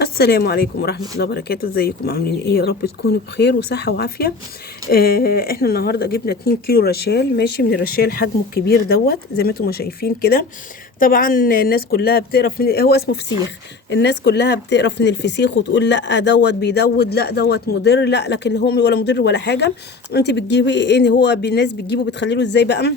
السلام عليكم ورحمة الله وبركاته. ازيكم عاملين ايه؟ يا رب تكونوا بخير وصحة وعافية. احنا النهاردة جبنا 2 كيلو رشال، ماشي، من الرشال حجمه الكبير دوت زي ما انتم شايفين كده. طبعا الناس كلها بتقرف من هو اسمه فسيخ، الناس كلها بتقرف من الفسيخ وتقول لا دوت بيدود، لا دوت مضر، لا لكن هو ولا مضر ولا حاجة. انت بتجيبي ايه؟ هو الناس بتجيبه بتخليله ازاي بقى؟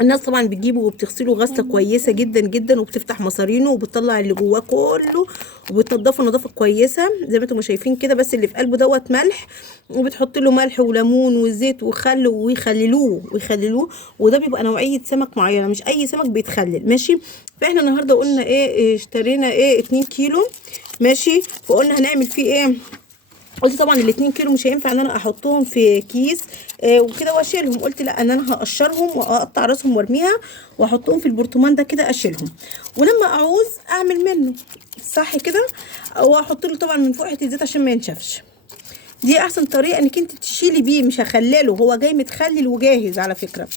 الناس طبعا بتجيبه وبتغسله غسله كويسه جدا جدا، وبتفتح مصارينه وبتطلع اللي جواه كله وبتنضفه نظافه كويسه زي ما انتم شايفين كده. بس اللي في قلبه دوت ملح، وبتحط له ملح وليمون وزيت وخل ويخللوه. وده بيبقى نوعيه سمك معينه، مش اي سمك بيتخلل، ماشي. فاحنا النهارده قلنا ايه، اشترينا ايه 2 كيلو، ماشي. فقلنا هنعمل فيه ايه. قلت طبعا ال2 كيلو مش هينفع ان انا احطهم في كيس وكده واشيلهم. قلت لا، ان انا هقشرهم واقطع راسهم وارميها واحطهم في البرطمان ده كده اشيلهم، ولما اعوز اعمل منه صح كده، واحط له طبعا من فوق حته زيت عشان ما ينشفش. دي احسن طريقه انك انت تشيلي بيه، مش هخلله، هو جاي متخلل وجاهز على فكره،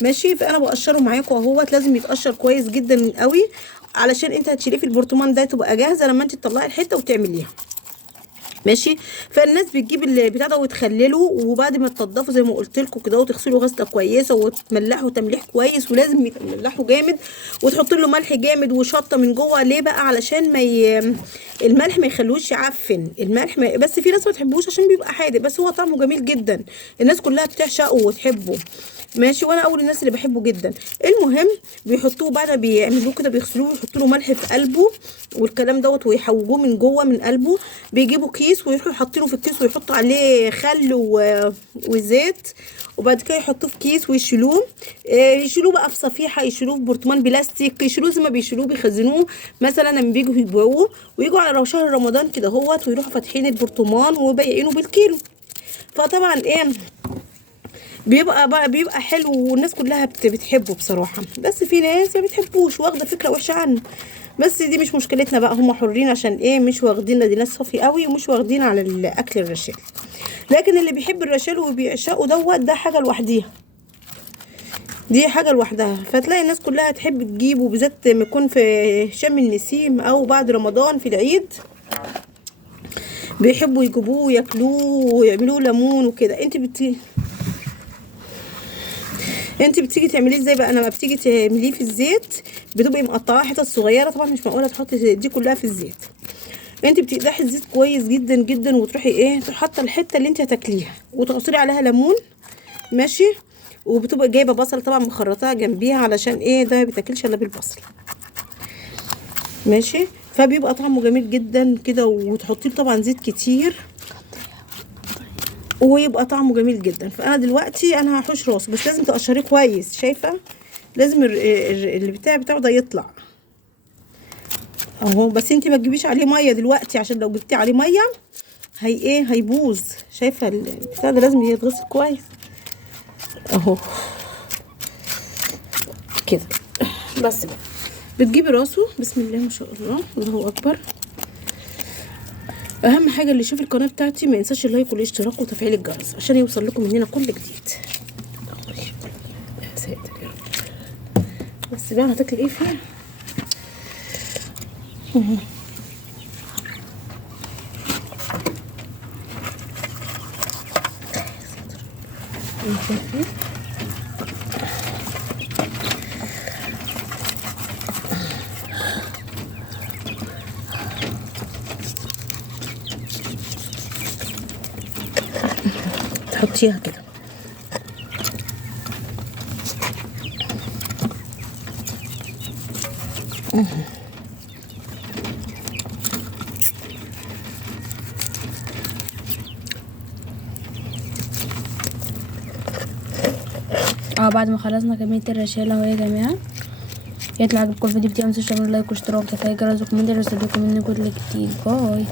ماشي. فانا بقشره معاكم اهوت، لازم يتقشر كويس جدا قوي علشان انت هتشيليه في البرطمان ده تبقى جاهزه لما انت تطلعي الحته وتعمليها، ماشي. فالناس بتجيب البتاع ده وتخلله، وبعد ما تنضفه زي ما قلت لكم كده وتغسله غسله كويسه وتملحه تمليح كويس، ولازم يتملحه جامد وتحط له ملح جامد وشطه من جوه. ليه بقى؟ علشان الملح ما يخلوش يعفن. الملح بس في ناس ما تحبوش عشان بيبقى حادق، بس هو طعمه جميل جدا، الناس كلها بتعشقه وتحبه، ماشي. وانا اول الناس اللي بحبه جدا. المهم بيحطوه بعد ما بيعملوه كده بيغسلوه ويحطوا له ملح في قلبه والكلام دوت، ويحوجوه من جوه من قلبه. بيجيبوا كيس ويروحوا حاطينه في الكيس ويحطوا عليه خل وزيت، وبعد كده يحطوه في كيس ويشيلوه. يشيلوه بقى في صفيحه، يشيلوه في برطمان بلاستيك، يشيلوه زي ما بيشيلوه بيخزنوه مثلا لما بيجوا يبيعوه. ويجوا على شهر رمضان كده هوت ويروحوا فاتحين البرطمان وبايعينه بالكيلو. فطبعا ايه، بيبقى حلو والناس كلها بتحبه بصراحه. بس في ناس ما بتحبوش واخده فكره وحشه عنه، بس دي مش مشكلتنا بقى، هم حرين عشان ايه، مش واخدين، دي ناس صافي قوي ومش واخدين على الاكل الرشال. لكن اللي بيحب الرشال وبيعشقه دوت ده حاجه لوحديها، دي حاجه لوحدها. فتلاقي الناس كلها تحب تجيبه، بالذات لما يكون في شم النسيم او بعد رمضان في العيد، بيحبوا يجيبوه وياكلوه ويعملوه ليمون وكده. انت بتيجي تعمليه ازاي بقى؟ لما بتيجي تعمليه في الزيت بتبقي مقطعاه حتت صغيره، طبعا مش معقوله تحطي دي كلها في الزيت. انت بتقدحي الزيت كويس جدا جدا، وتروحي ايه، حاطه الحته اللي انت هتاكليها وتعصري عليها ليمون، ماشي. وبتبقى جايبه بصل طبعا مخرطاها جنبيها علشان ايه، ده ما بيتاكلش الا بالبصل، ماشي. فبيبقى طعمه جميل جدا كده، وتحطي له طبعا زيت كتير ويبقى طعمه جميل جدا. فانا دلوقتي انا هحوش راسه، بس لازم تقشريه كويس، شايفه؟ لازم اللي بتاعه ده يطلع اهو. بس انت ما تجيبيش عليه ميه دلوقتي، عشان لو جبتي عليه ميه هيبوظ. شايفه البتاع ده لازم يتغسل كويس اهو كده. بس بقى بتجيبي راسه، بسم الله ما شاء الله، الله اكبر. اهم حاجه اللي يشوف القناه بتاعتي ما ينساش اللايك والاشتراك وتفعيل الجرس عشان يوصل لكم مننا كل جديد. يا ساتر يا رب. بس بقى هتاكل ايه فيها؟ تحطيها كده. بعد ما خلصنا كمية الرشالة اهو يا جماعة. يطلع عجبكم الفيديو بتاعي، متنسوش تعملوا لايك واشتراك وتفعيل الجرس وكومنت لو استفدتوا مني كل جديد. باي.